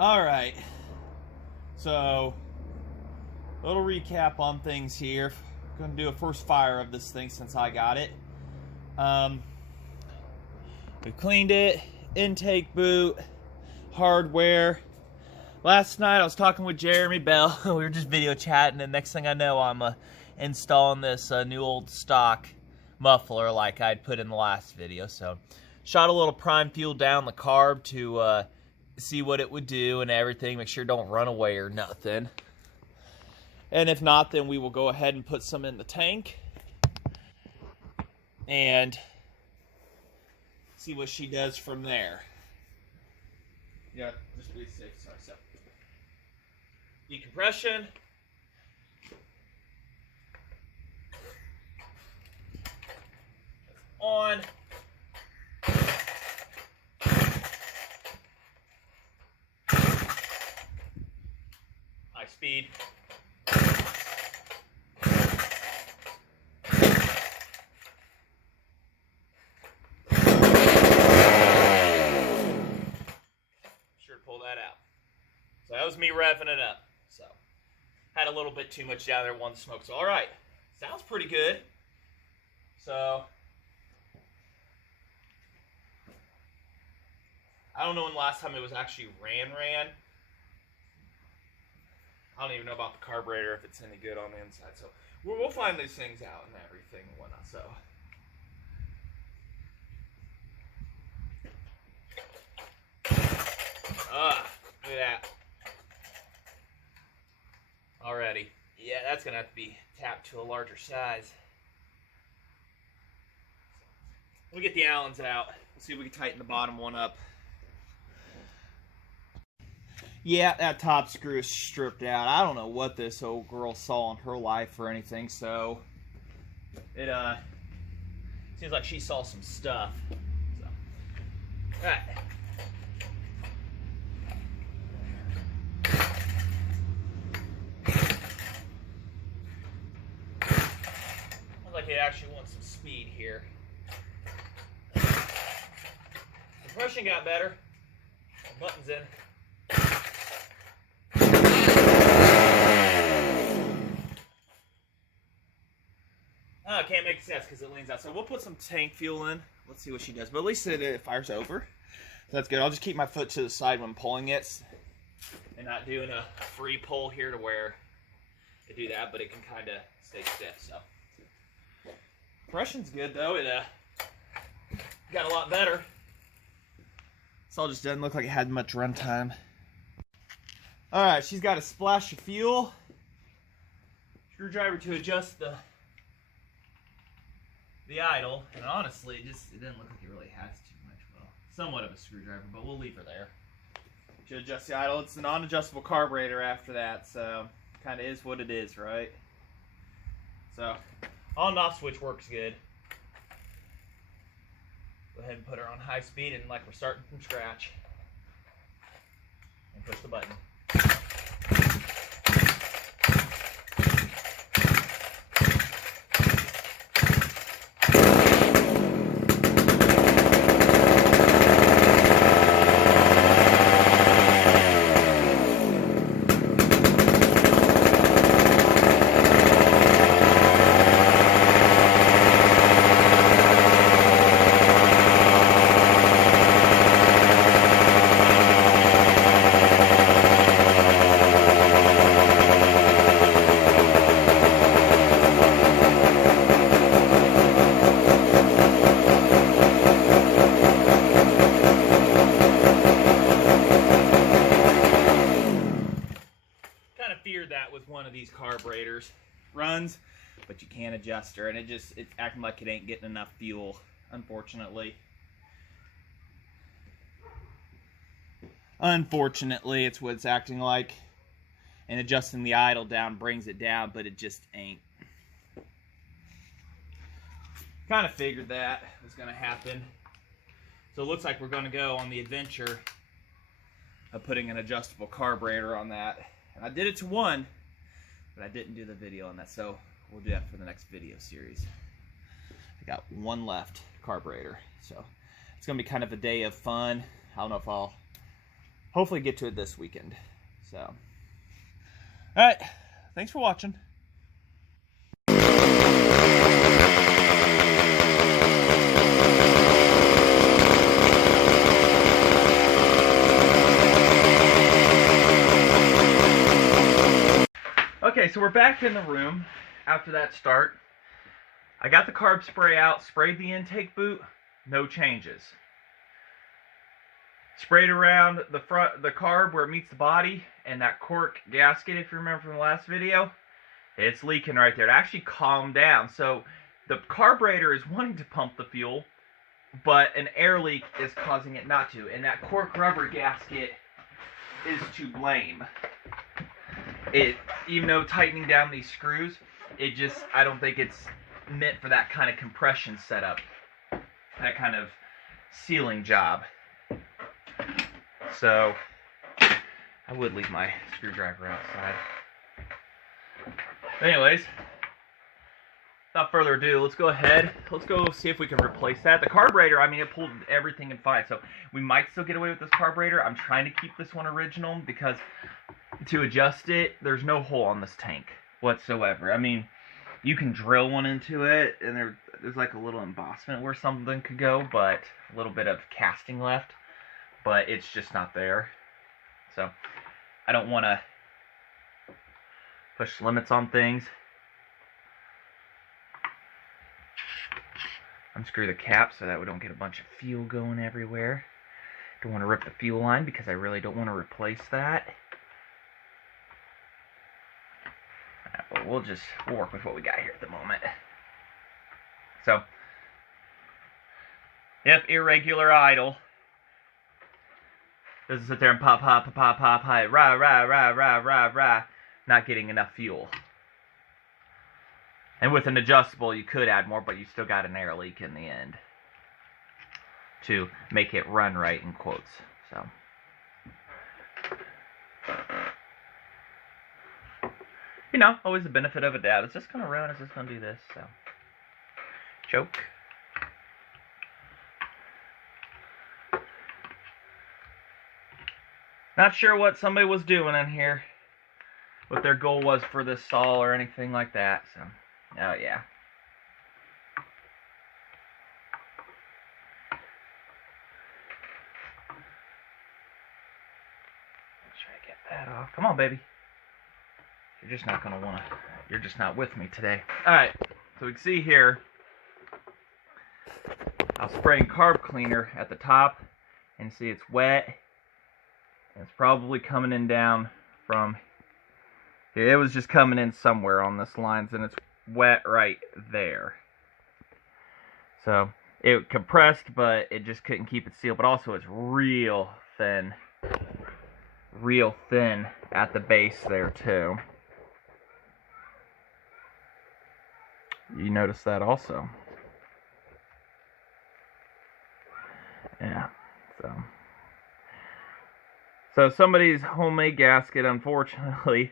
All right, so a little recap on things here. Going to do a first fire of this thing since I got it. We cleaned it, intake boot, hardware. Last night I was talking with Jeremy Bell. We were just video chatting, and next thing I know, I'm installing this new old stock muffler like I'd put in the last video. So shot a little prime fuel down the carb to see what it would do and everything, make sure it don't run away or nothing. And if not, then we will go ahead and put some in the tank and see what she does from there. Yeah, just be safe. Sorry, so decompression. On. High speed. Sure to pull that out. So that was me revving it up. So had a little bit too much down there, one smoke. So all right, sounds pretty good. So I don't know when the last time it was actually ran. I don't even know about the carburetor, if it's any good on the inside. So we'll find these things out and everything and whatnot. So look at that. Already. Yeah, that's going to have to be tapped to a larger size. We'll get the Allens out. We'll see if we can tighten the bottom one up. Yeah, that top screw is stripped out. I don't know what this old girl saw in her life or anything, so it seems like she saw some stuff. So, all right. Looks like it actually wants some speed here. Compression got better. The button's in. Oh, can't make sense because it leans out. So we'll put some tank fuel in. Let's see what she does. But at least it fires over. So that's good. I'll just keep my foot to the side when pulling it and not doing a free pull here to where I do that, but it can kind of stay stiff. So compression's good though. It got a lot better. This all just doesn't look like it had much run time. All right, she's got a splash of fuel. Screwdriver to adjust the idle, and honestly, it didn't look like it really has too much. Well, somewhat of a screwdriver, but we'll leave her there. To adjust the idle, it's a non-adjustable carburetor after that, so kind of is what it is, right? So, on and off switch works good. Go ahead and put her on high speed, and like we're starting from scratch, and push the button. That with one of these carburetors. Runs, but you can't adjust her, and it's acting like it ain't getting enough fuel, unfortunately. Unfortunately, it's what it's acting like, and adjusting the idle down brings it down, but it just ain't. Kind of figured that was going to happen. So it looks like we're going to go on the adventure of putting an adjustable carburetor on that. And I did it to one, but I didn't do the video on that, so we'll do that for the next video series. I got one left carburetor, so it's gonna be kind of a day of fun. I don't know if I'll hopefully get to it this weekend. So, all right, thanks for watching. Okay, so we're back in the room after that start. I got the carb spray out, sprayed the intake boot, no changes. Sprayed around the front, the carb where it meets the body, and that cork gasket, if you remember from the last video, it's leaking right there. It actually calmed down. So the carburetor is wanting to pump the fuel, but an air leak is causing it not to. And that cork rubber gasket is to blame. Even though tightening down these screws, I don't think it's meant for that kind of compression setup, that kind of sealing job. So I would leave my screwdriver outside. Anyways, without further ado, let's go see if we can replace that. The carburetor, I mean, it pulled everything in fine, so we might still get away with this carburetor. I'm trying to keep this one original because to adjust it, there's no hole on this tank whatsoever. I mean, you can drill one into it, and there's like a little embossment where something could go, but a little bit of casting left, but it's just not there. So I don't want to push limits on things. Unscrew the cap so that we don't get a bunch of fuel going everywhere. Don't want to rip the fuel line because I really don't want to replace that. But we'll work with what we got here at the moment. So, yep, irregular idle. Doesn't sit there and pop, rah, rah, rah, rah, rah, rah. Not getting enough fuel. And with an adjustable, you could add more, but you still got an air leak in the end to make it run right, in quotes. So, you know, always the benefit of a dab. Is this going to run? Is this going to do this? So, choke. Not sure what somebody was doing in here, what their goal was for this saw or anything like that. So, oh yeah. Try to get that off. Come on, baby. You're just not gonna wanna. You're just not with me today. All right. So we can see here. I was spraying carb cleaner at the top, and see it's wet. And it's probably coming in down from. It was just coming in somewhere on this lines, and it's wet right there. So it compressed, but it just couldn't keep it sealed. But also it's real thin at the base there too. You notice that also. Yeah. So somebody's homemade gasket, unfortunately,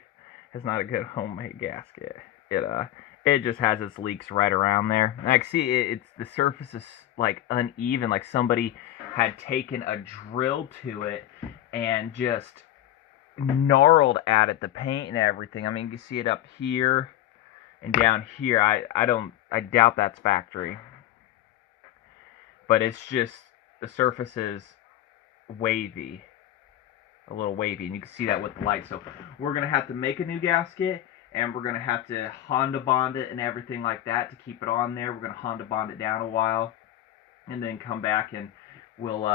is not a good homemade gasket. It just has its leaks right around there. And I can see it's the surface is like uneven, like somebody had taken a drill to it and just gnarled at it, the paint and everything. I mean, you can see it up here and down here. I doubt that's factory, but it's just the surface is wavy. A little wavy, and you can see that with the light. So we're gonna have to make a new gasket, and we're gonna have to Honda bond it and everything like that to keep it on there. We're gonna Honda bond it down a while, and then come back, and we'll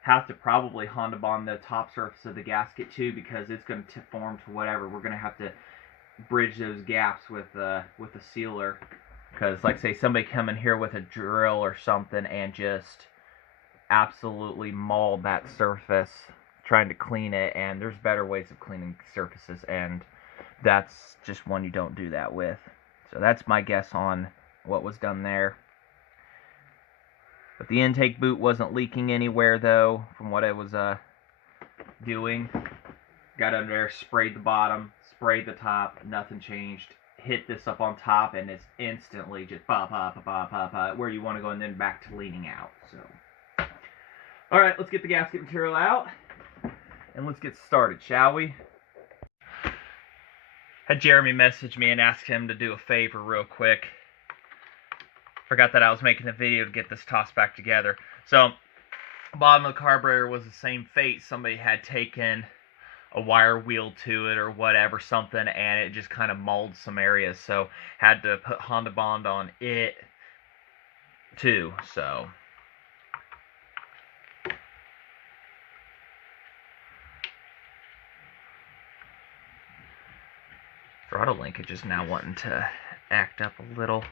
have to probably Honda bond the top surface of the gasket too, because it's gonna form to whatever. We're gonna have to bridge those gaps with a sealer, because like say somebody come in here with a drill or something and just absolutely mauled that surface trying to clean it, and there's better ways of cleaning surfaces, and that's just one you don't do that with. So that's my guess on what was done there. But the intake boot wasn't leaking anywhere though from what I was doing. Got under there, sprayed the bottom, sprayed the top, nothing changed. Hit this up on top, and it's instantly just where you want to go, and then back to leaning out. So, all right, let's get the gasket material out. and let's get started, shall we? Had Jeremy message me and ask him to do a favor real quick. Forgot that I was making a video to get this tossed back together. So, bottom of the carburetor was the same fate. Somebody had taken a wire wheel to it or whatever, something, and it just kind of mauled some areas. So, had to put Honda Bond on it too. So, throttle linkage is now wanting to act up a little.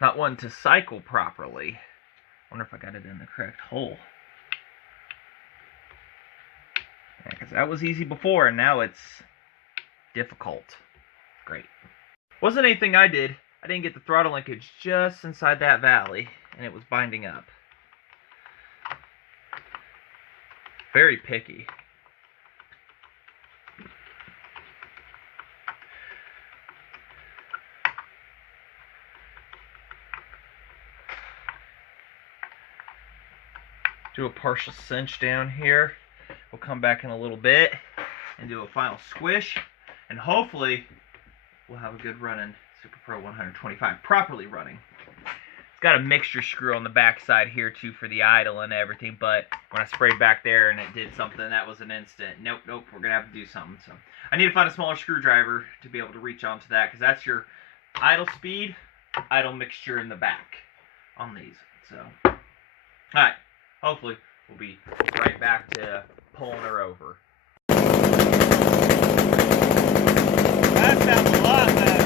Not wanting to cycle properly. Wonder if I got it in the correct hole. Yeah, because that was easy before, and now it's difficult. Great. Wasn't anything I did. I didn't get the throttle linkage just inside that valley, and it was binding up. Very picky. Do a partial cinch down here. We'll come back in a little bit and do a final squish, and hopefully we'll have a good running Super Pro 125, properly running. It's got a mixture screw on the back side here too for the idle and everything, but when I sprayed back there and it did something, that was an instant. Nope, we're gonna have to do something. So I need to find a smaller screwdriver to be able to reach onto that, because that's your idle speed, idle mixture in the back on these. So, all right. Hopefully, we'll be right back to pulling her over. That sounds a lot better.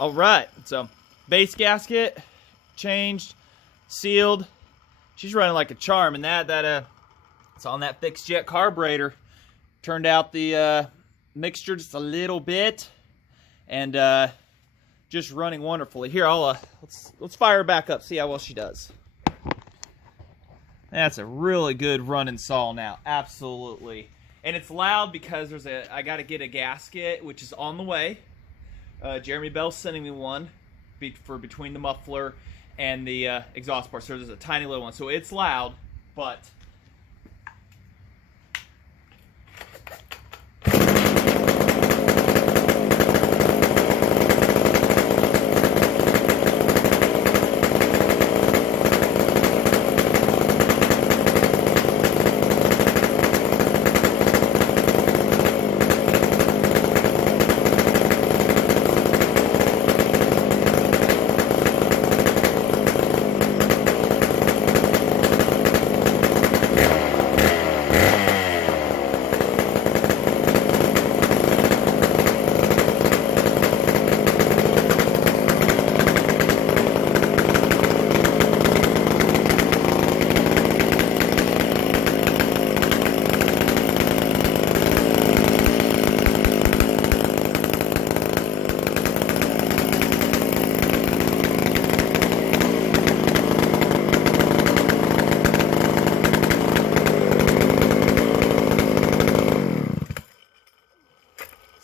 All right, so base gasket changed, sealed. She's running like a charm, and it's on that fixed jet carburetor. Turned out the mixture just a little bit, and just running wonderfully. Here, let's fire her back up, see how well she does. That's a really good running saw now, absolutely. And it's loud because I got to get a gasket, which is on the way. Jeremy Bell's sending me one for between the muffler and the exhaust part. So there's a tiny little one. So it's loud, but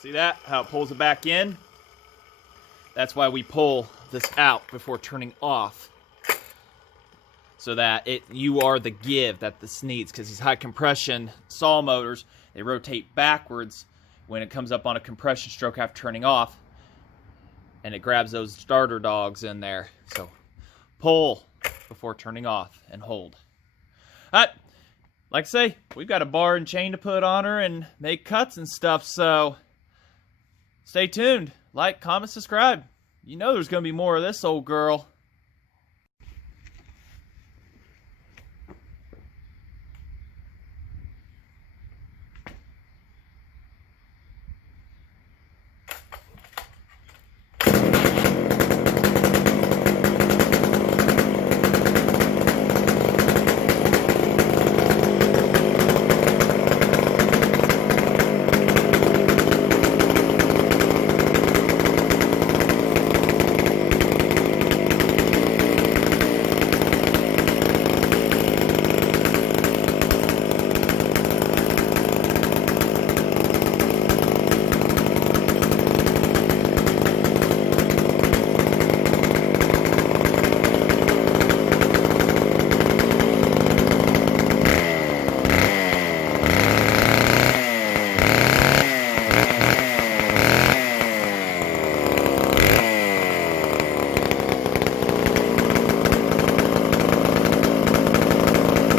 see that? How it pulls it back in? That's why we pull this out before turning off, so that you are the give that this needs, because these high compression saw motors, they rotate backwards when it comes up on a compression stroke after turning off, and it grabs those starter dogs in there. So pull before turning off and hold. All right, like I say, we've got a bar and chain to put on her and make cuts and stuff, so stay tuned. Like, comment, subscribe. You know there's going to be more of this old girl.